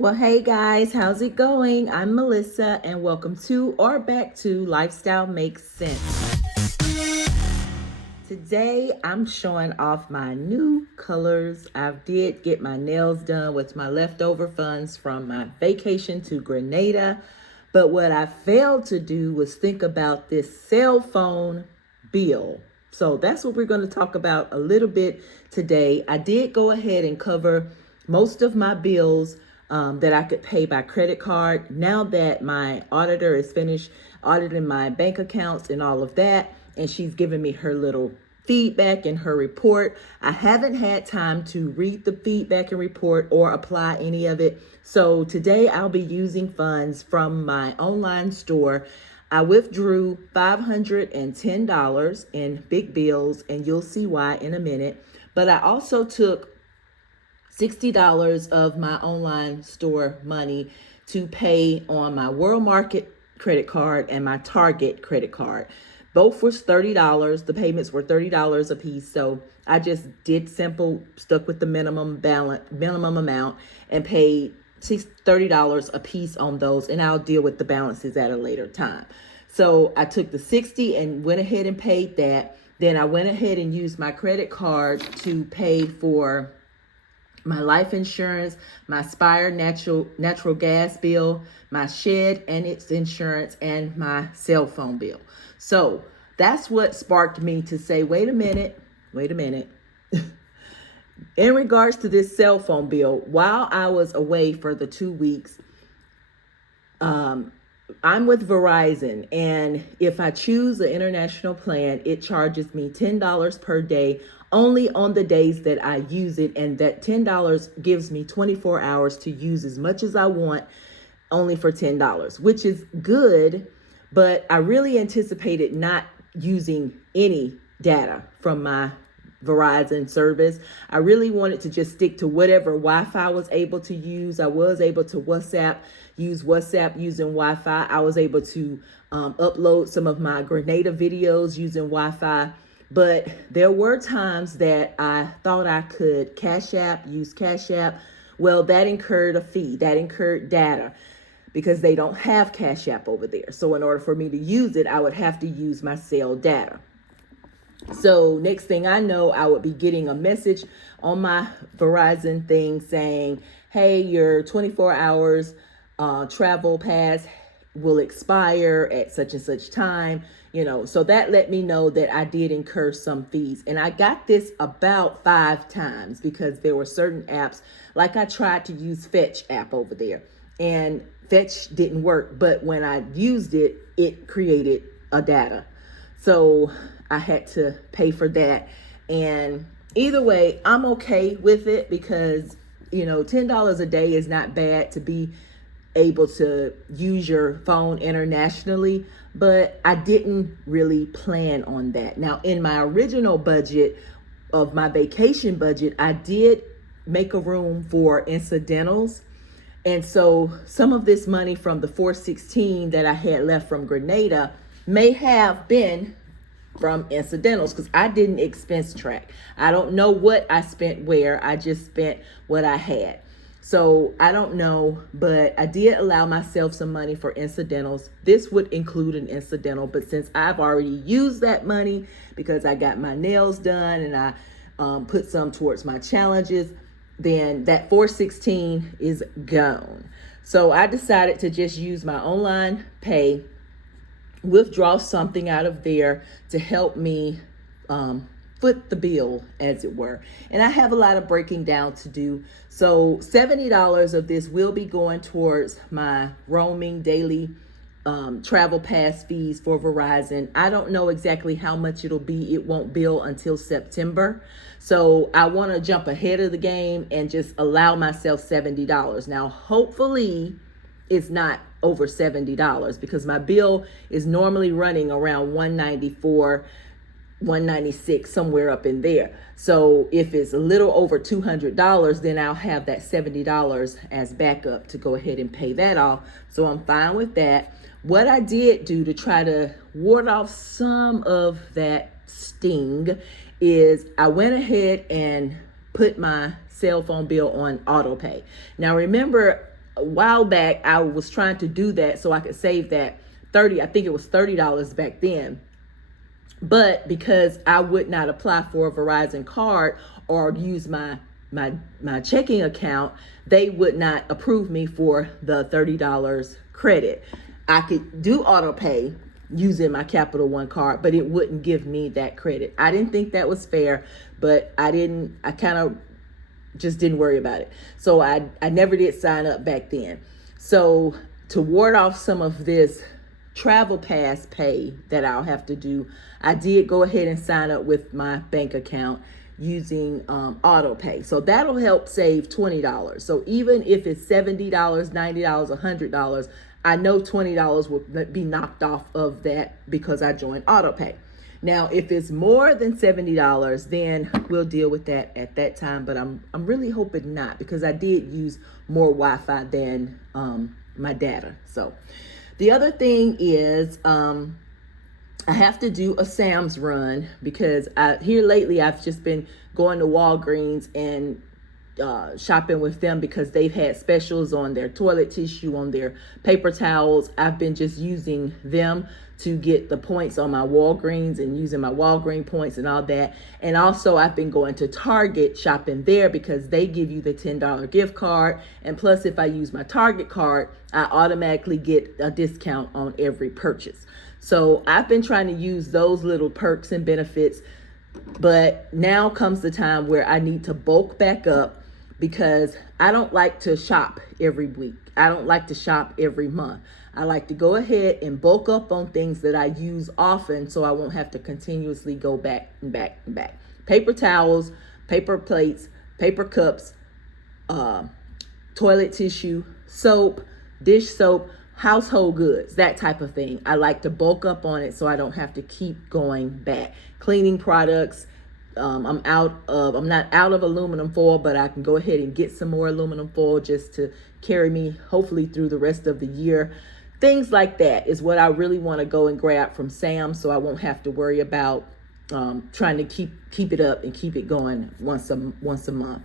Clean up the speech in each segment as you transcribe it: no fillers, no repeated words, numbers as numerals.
Well, hey guys, how's it going? I'm Melissa, and welcome to or back to Lifestyle Makes Sense. Today, I'm showing off my new colors. I did get my nails done with my leftover funds from my vacation to Grenada. But what I failed to do was think about this cell phone bill. So that's what we're going to talk about a little bit today. I did go ahead and cover most of my bills that I could pay by credit card. Now that my auditor is finished auditing my bank accounts and all of that, and she's given me her little feedback and her report, I haven't had time to read the feedback and report or apply any of it. So today I'll be using funds from my online store. I withdrew $510 in big bills, and you'll see why in a minute. But I also took $60 of my online store money to pay on my World Market credit card and my Target credit card. Both was $30. The payments were $30 a piece. So I just did simple, stuck with the minimum amount, and paid $30 a piece on those. And I'll deal with the balances at a later time. So I took the 60 and went ahead and paid that. Then I went ahead and used my credit card to pay for my life insurance, my Spire natural gas bill, my shed and its insurance, and my cell phone bill. So that's what sparked me to say, wait a minute. In regards to this cell phone bill, while I was away for the 2 weeks, I'm with Verizon, and if I choose an international plan, it charges me $10 per day only on the days that I use it, and that $10 gives me 24 hours to use as much as I want, only for $10, which is good, but I really anticipated not using any data from my Verizon service. I really wanted to just stick to whatever Wi-Fi I was able to use. I was able to use WhatsApp using Wi-Fi. I was able to upload some of my Grenada videos using Wi-Fi. But there were times that I thought I could use Cash App. Well, that incurred a fee, that incurred data, because they don't have Cash App over there. So in order for me to use it, I would have to use my cell data. So next thing I know, I would be getting a message on my Verizon thing saying, hey, your 24 hours travel pass will expire at such and such time. So that let me know that I did incur some fees. And I got this about 5 times because there were certain apps, like I tried to use Fetch app over there, and Fetch didn't work. But when I used it, it created a data. So I had to pay for that. And either way, I'm okay with it because, $10 a day is not bad to be able to use your phone internationally, but I didn't really plan on that. Now, in my original budget of my vacation budget, I did make a room for incidentals. And so some of this money from the $416 that I had left from Grenada may have been from incidentals, because I didn't expense track. I don't know what I spent where. I just spent what I had. So I don't know, but I did allow myself some money for incidentals. This would include an incidental, but since I've already used that money because I got my nails done and I put some towards my challenges, then that $416 is gone. So I decided to just use my online pay, withdraw something out of there to help me foot the bill, as it were. And I have a lot of breaking down to do. So $70 of this will be going towards my roaming daily travel pass fees for Verizon. I don't know exactly how much it'll be. It won't bill until September. So I want to jump ahead of the game and just allow myself $70. Now, hopefully it's not over $70, because my bill is normally running around $194, $196, somewhere up in there. So if it's a little over $200, then I'll have that $70 as backup to go ahead and pay that off. So I'm fine with that. What I did do to try to ward off some of that sting is I went ahead and put my cell phone bill on autopay. Now remember, a while back, I was trying to do that so I could save that I think it was $30 back then. But because I would not apply for a Verizon card or use my checking account, they would not approve me for the $30 credit. I could do auto pay using my Capital One card, but it wouldn't give me that credit. I didn't think that was fair, but I kind of just didn't worry about it. So I never did sign up back then. So to ward off some of this travel pass pay that I'll have to do, I did go ahead and sign up with my bank account using auto pay. So that'll help save $20. So even if it's $70, $90, $100, I know $20 will be knocked off of that because I joined auto pay. Now, if it's more than $70, then we'll deal with that at that time. But I'm really hoping not, because I did use more Wi-Fi than my data. So the other thing is I have to do a SAMS run, because here lately I've just been going to Walgreens and shopping with them because they've had specials on their toilet tissue, on their paper towels. I've been just using them to get the points on my Walgreens and using my Walgreens points and all that. And also I've been going to Target shopping there because they give you the $10 gift card. And plus, if I use my Target card, I automatically get a discount on every purchase. So I've been trying to use those little perks and benefits, but now comes the time where I need to bulk back up, because I don't like to shop every week. I don't like to shop every month. I like to go ahead and bulk up on things that I use often, so I won't have to continuously go back and back and back. Paper towels, paper plates, paper cups, toilet tissue, soap, dish soap, household goods, that type of thing. I like to bulk up on it so I don't have to keep going back. Cleaning products, I'm not out of aluminum foil, but I can go ahead and get some more aluminum foil just to carry me hopefully through the rest of the year. Things like that is what I really want to go and grab from Sam's, so I won't have to worry about trying to keep it up and keep it going once a month.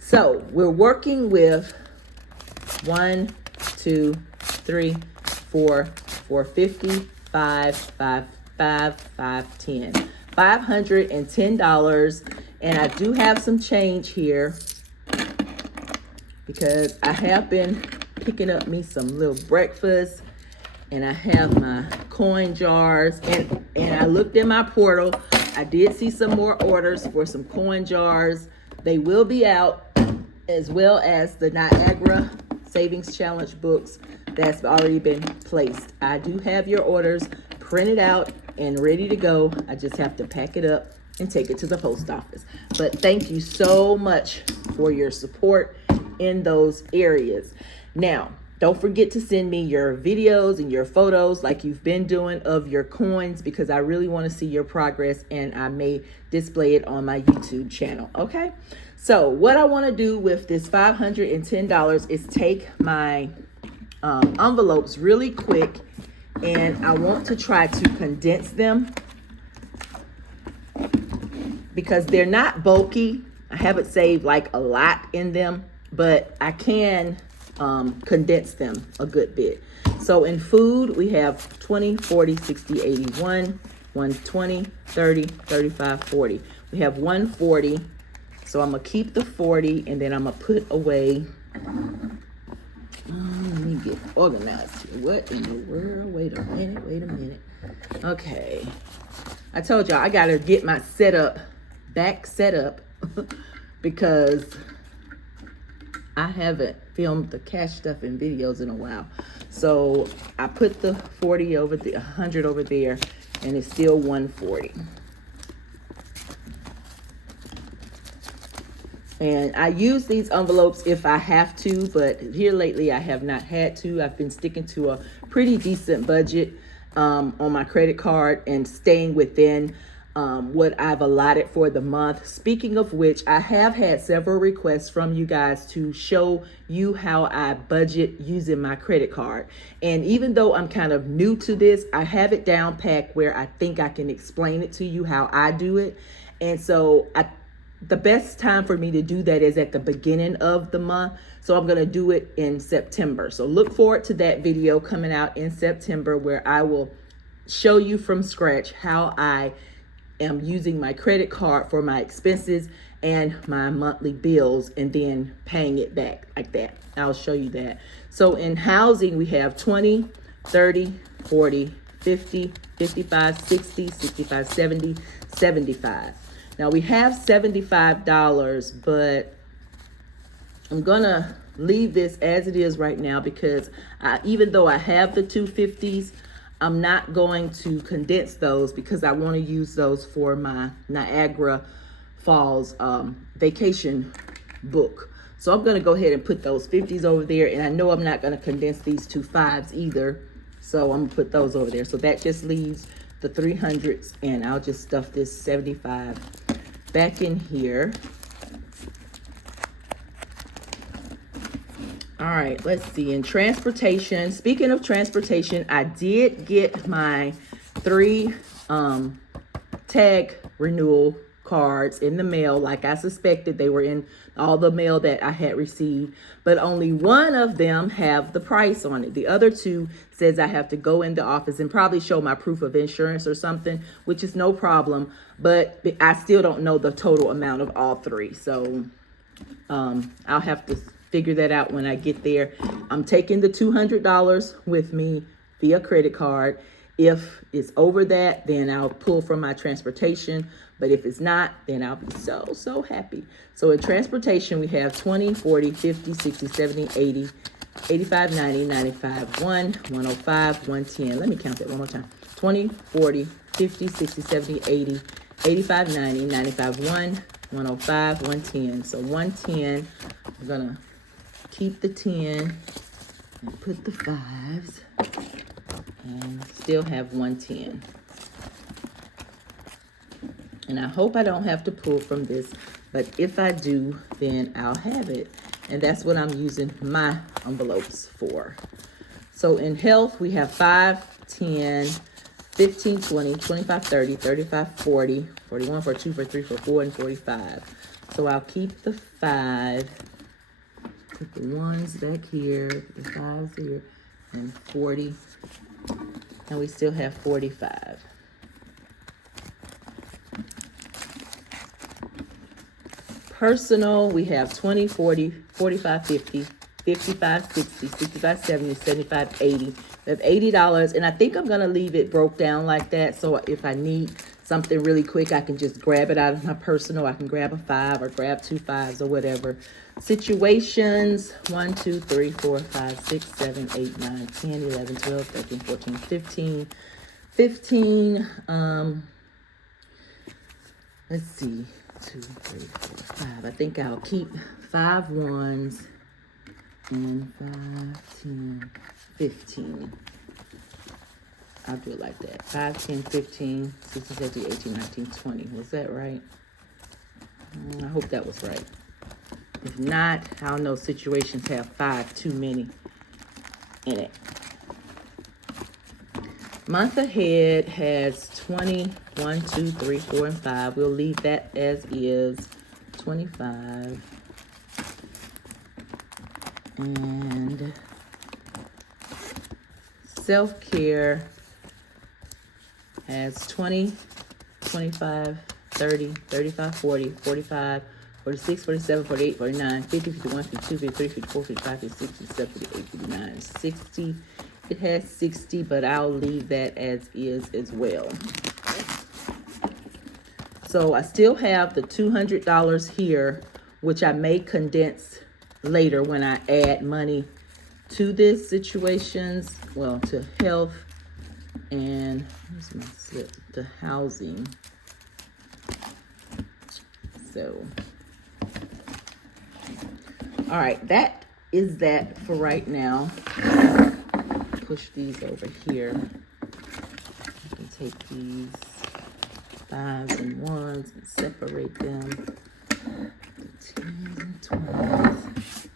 So we're working with 1, 2, 3, 4, 450, 5, 5, 5, 5, 10. $510, and I do have some change here because I have been picking up me some little breakfast, and I have my coin jars, and I looked in my portal. I did see some more orders for some coin jars. They will be out, as well as the Niagara Savings Challenge books that's already been placed. I do have your orders printed out and ready to go. I just have to pack it up and take it to the post office. But thank you so much for your support in those areas. Now, don't forget to send me your videos and your photos like you've been doing of your coins, because I really want to see your progress, and I may display it on my YouTube channel. Okay, so what I want to do with this $510 is take my envelopes really quick, and I want to try to condense them because they're not bulky. I haven't saved like a lot in them, but I can condense them a good bit. So in food, we have 20, 40, 60, 81, 120, 30, 35, 40. We have 140. So I'm going to keep the 40, and then I'm going to put away. Let me get organized here. What in the world? Wait a minute. Okay. I told y'all I got to get my setup because I haven't filmed the cash stuff and videos in a while. So I put the 40 over the 100 over there, and it's still 140. And I use these envelopes if I have to, but here lately I have not had to. I've been sticking to a pretty decent budget on my credit card and staying within what I've allotted for the month. Speaking of which, I have had several requests from you guys to show you how I budget using my credit card. And even though I'm kind of new to this, I have it down packed where I think I can explain it to you how I do it. And so the best time for me to do that is at the beginning of the month. So I'm going to do it in September. So look forward to that video coming out in September, where I will show you from scratch how I am using my credit card for my expenses and my monthly bills, and then paying it back like that. I'll show you that. So in housing, we have 20, 30, 40, 50, 55, 60, 65, 70, 75. Now we have $75, but I'm gonna leave this as it is right now, because even though I have the 250s, I'm not going to condense those, because I want to use those for my Niagara Falls vacation book. So I'm going to go ahead and put those 50s over there, and I know I'm not going to condense these 2 5s either, so I'm going to put those over there. So that just leaves the 300s, and I'll just stuff this 75 back in here. All right, let's see. In transportation, speaking of transportation, I did get my 3 tag renewal cards in the mail, like I suspected. They were in all the mail that I had received, but only one of them have the price on it. The other 2 says I have to go in the office and probably show my proof of insurance or something, which is no problem, but I still don't know the total amount of all 3. So I'll have to figure that out when I get there. I'm taking the $200 with me via credit card. If it's over that, then I'll pull from my transportation. But if it's not, then I'll be so happy. So in transportation, we have 20, 40, 50, 60, 70, 80, 85, 90, 95, 105, 110. Let me count that one more time. 20, 40, 50, 60, 70, 80, 85, 90, 95, 105, 110. So 110, I'm gonna keep the 10 and put the 5s, and still have 110. And I hope I don't have to pull from this, but if I do, then I'll have it. And that's what I'm using my envelopes for. So in health, we have 5, 10, 15, 20, 25, 30, 35, 40, 41, 42, 43, 44, and 45. So I'll keep the 5, put the 1s back here, put the 5s here, and 40. And we still have 45. Personal, we have 20, 40, 45, 50, 55, 60, 65, 70, 75, 80. We have $80, and I think I'm gonna leave it broke down like that, so if I need something really quick, I can just grab it out of my personal. I can grab a 5 or grab 2 5s or whatever. Situations, 1, 2, 3, 4, 5, 6, 7, 8, 9, 10, 11, 12, 13, 14, 15. 15, let's see, 2, 3, 4, 5. I think I'll keep 5 1s and 5, 10, 15. I'll do it like that. 5, 10, 15, 16, 17, 18, 19, 20. Was that right? I hope that was right. If not, I don't know, situations have 5 too many in it. Month ahead has 20, 1, 2, 3, 4, and 5. We'll leave that as is. 25. And self-care has 20, 25, 30, 35, 40, 45, 46, 47, 48, 49, 50, 51, 52, 53, 54, 55, 56, 57, 58, 59, 60. It has 60, but I'll leave that as is as well. So I still have the $200 here, which I may condense later when I add money to this situations, well, to health and, where's my slip, to housing. So, all right, that is that for right now. Push these over here. I can take these 5s and 1s and separate them. The 10s and 20s,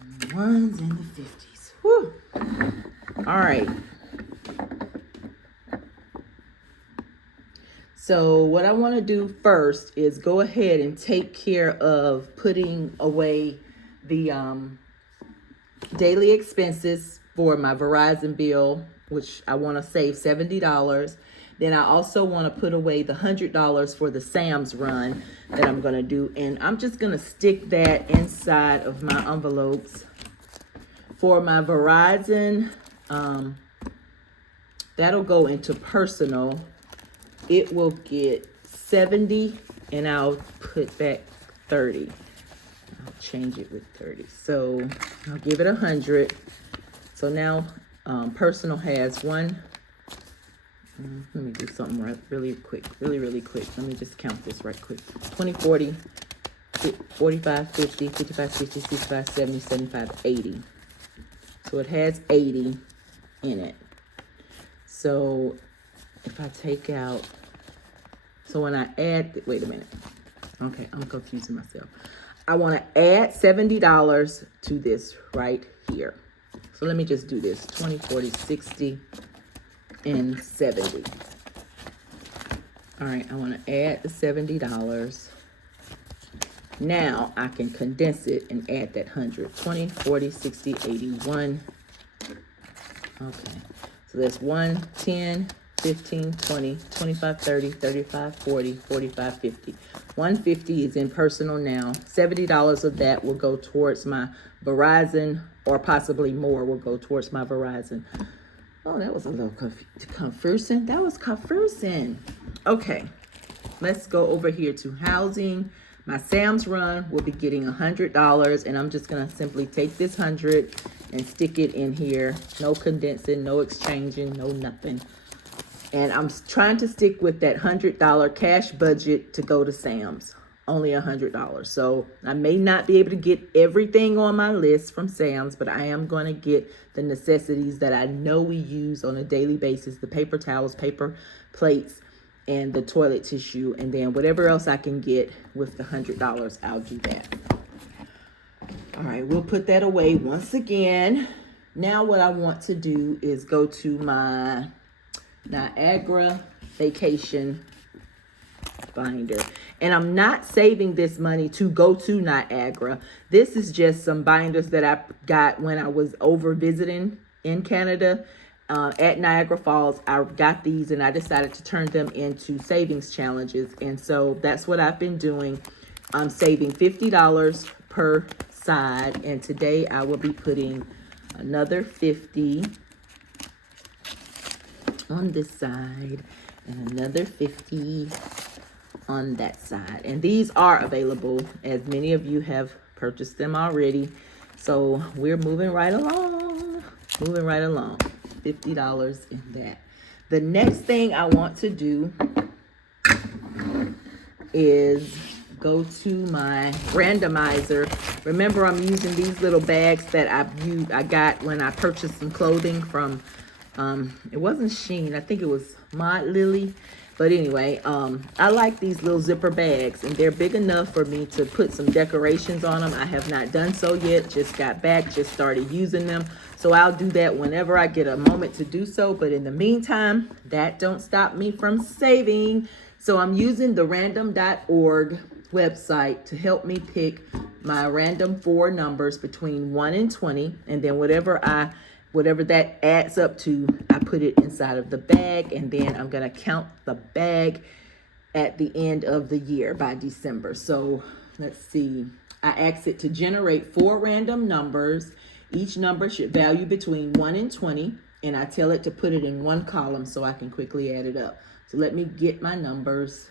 and the 1s and the 50s. Whew. All right. So what I want to do first is go ahead and take care of putting away the daily expenses for my Verizon bill, which I want to save $70. Then I also want to put away the $100 for the SAMS run that I'm going to do. And I'm just going to stick that inside of my envelopes. For my Verizon, that'll go into personal. It will get 70 and I'll put back 30. I'll change it with 30. So I'll give it 100. So now personal has one. Let me do something really quick. Let me just count this right quick. 20, 40, 45, 50, 55, 60, 65, 70, 75, 80. So it has 80 in it. So if I take out, so when I add, wait a minute. Okay, I'm confusing myself. I want to add $70 to this right here. So let me just do this, 20, 40, 60, and 70. All right, I want to add the $70. Now I can condense it and add that 100, 20, 40, 60, 81. Okay, so that's 1, 10, 15, 20, 25, 30, 35, 40, 45, 50. 150 is in personal now. $70 of that will go towards my Verizon, or possibly more will go towards my Verizon. Oh, that was a little confusing. That was confusing. Okay, let's go over here to housing. My SAMS run will be getting $100, and I'm just gonna simply take this 100 and stick it in here. No condensing, no exchanging, no nothing. And I'm trying to stick with that $100 cash budget to go to SAMS, only $100. So I may not be able to get everything on my list from SAMS, but I am going to get the necessities that I know we use on a daily basis, the paper towels, paper plates, and the toilet tissue. And then whatever else I can get with the $100, I'll do that. All right, we'll put that away once again. Now what I want to do is go to my Niagara vacation binder, and I'm not saving this money to go to Niagara. This is just some binders that I got when I was over visiting in Canada at Niagara Falls. I got these and I decided to turn them into savings challenges, and so that's what I've been doing. I'm saving $50 per side, and today I will be putting another 50 on this side and another 50 on that side. And these are available, as many of you have purchased them already. So we're moving right along, $50 in that. The next thing I want to do is go to my randomizer. Remember, I'm using these little bags that I got when I purchased some clothing from it wasn't Shein, I think it was Mod Lily. But anyway, I like these little zipper bags, and they're big enough for me to put some decorations on them. I have not done so yet, just got back, just started using them. So I'll do that whenever I get a moment to do so. But in the meantime, that don't stop me from saving. So I'm using the random.org website to help me pick my random 4 numbers between 1 and 20. And then whatever that adds up to, I put it inside of the bag, and then I'm gonna count the bag at the end of the year by December. So let's see, I asked it to generate 4 random numbers. Each number should value between 1 and 20, and I tell it to put it in one column so I can quickly add it up. So let me get my numbers.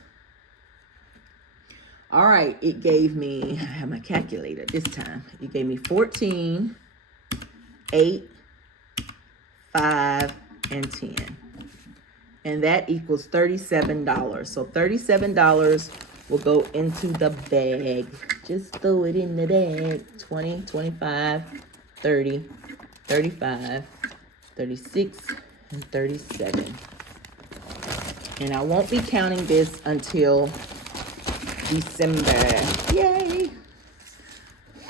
All right, it gave me, I have my calculator this time. It gave me 14, 8, 5, and 10. And that equals $37. So $37 will go into the bag. Just throw it in the bag. 20, 25, 30, 35, 36, and 37. And I won't be counting this until December. Yay!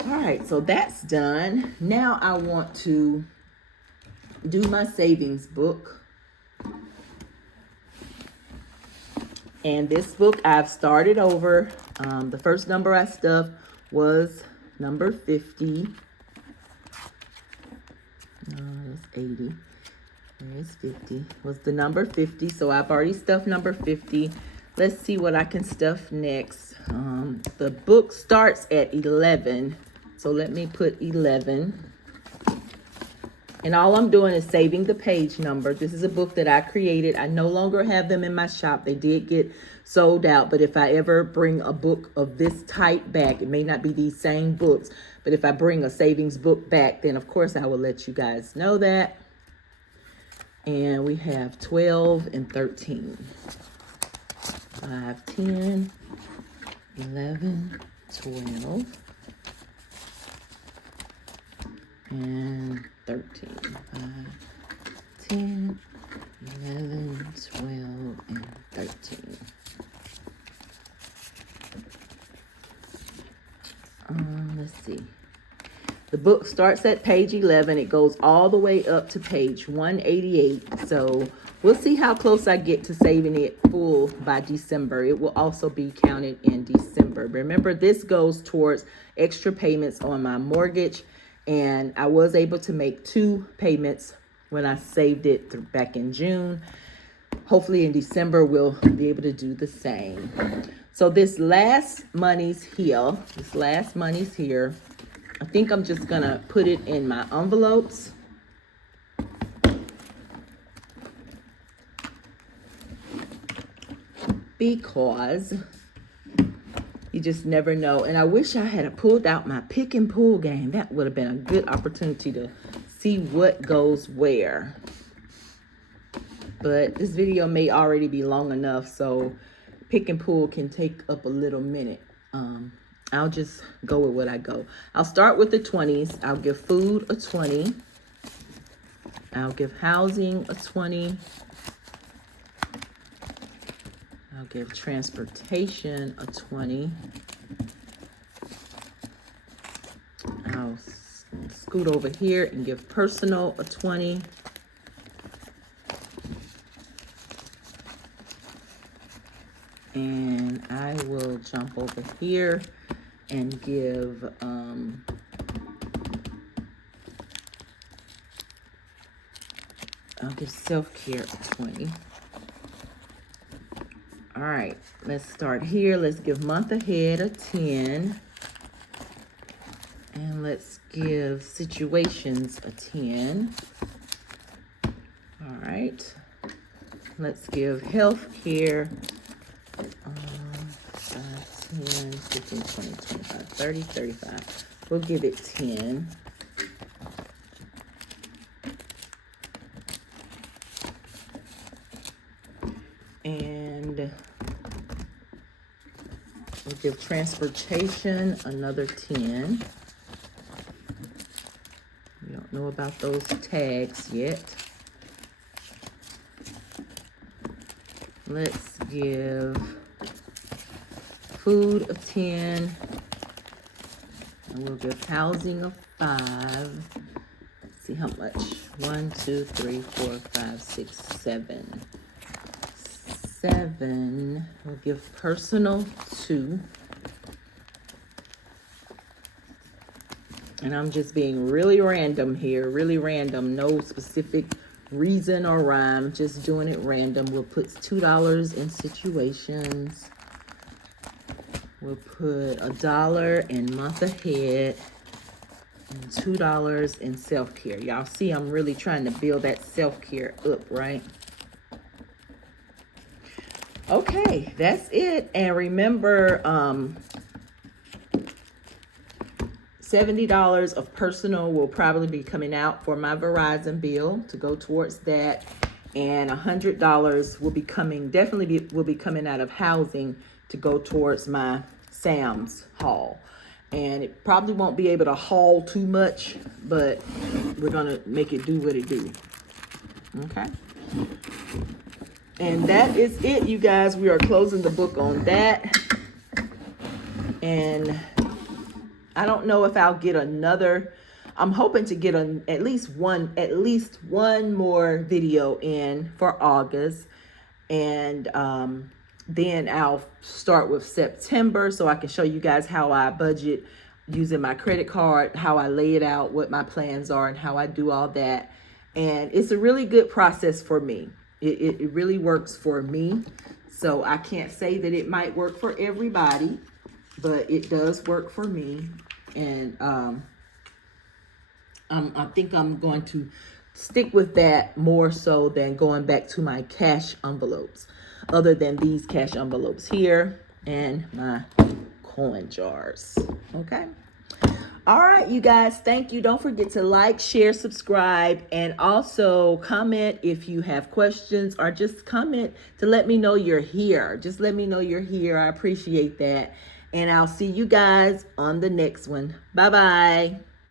All right, so that's done. Now I want to do my savings book. And this book I've started over. The first number I stuffed was number 50. That's 80. There's 50. Was the number 50. So I've already stuffed number 50. Let's see what I can stuff next. The book starts at 11. So let me put 11. And all I'm doing is saving the page number. This is a book that I created. I no longer have them in my shop. They did get sold out. But if I ever bring a book of this type back, it may not be these same books, but if I bring a savings book back, then of course I will let you guys know that. And we have 12 and 13. 5, 10, 11, 12, and 13. 5, 10, 11, 12, and 13. Let's see. The book starts at page 11. It goes all the way up to page 188. So we'll see how close I get to saving it full by December. It will also be counted in December. Remember, this goes towards extra payments on my mortgage. And I was able to make 2 payments when I saved it back in June. Hopefully in December, we'll be able to do the same. So this last money's here. I think I'm just going to put it in my envelopes. Because you just never know. And I wish I had pulled out my pick and pull game. That would have been a good opportunity to see what goes where. But this video may already be long enough, so pick and pull can take up a little minute. I'll just go with what I go. I'll start with the 20s. I'll give food a 20. I'll give housing a 20. I'll give transportation a 20. I'll scoot over here and give personal a 20. And I will jump over here and give I'll give self-care a 20. All right, let's start here. Let's give month ahead a 10. And let's give situations a 10. All right. Let's give health care 5, 10, 15, 20, 25, 30, 35. We'll give it 10. And we'll give transportation another 10. We don't know about those tags yet. Let's give food a 10. And we'll give housing a 5. Let's see how much. 1, 2, 3, 4, 5, 6, 7. 7. We'll give personal 2. And I'm just being really random here, really random. No specific reason or rhyme, just doing it random. We'll put $2 in situations. We'll put $1 in month ahead and $2 in self-care. Y'all see I'm really trying to build that self-care up, right? Okay, that's it. And remember, $70 of personal will probably be coming out for my Verizon bill to go towards that. And $100 will be coming, will be coming out of housing to go towards my SAMS haul. And it probably won't be able to haul too much, but we're gonna make it do what it do. Okay. And that is it, you guys. We are closing the book on that. And I don't know if I'll get another. I'm hoping to get at least one more video in for August. And then I'll start with September so I can show you guys how I budget using my credit card, how I lay it out, what my plans are, and how I do all that. And it's a really good process for me. It really works for me. So I can't say that it might work for everybody, but it does work for me. And I think I'm going to stick with that more so than going back to my cash envelopes, other than these cash envelopes here and my coin jars. Okay. All right, you guys, thank you. Don't forget to like, share, subscribe, and also comment if you have questions, or just comment to let me know you're here. Just let me know you're here. I appreciate that. And I'll see you guys on the next one. Bye-bye.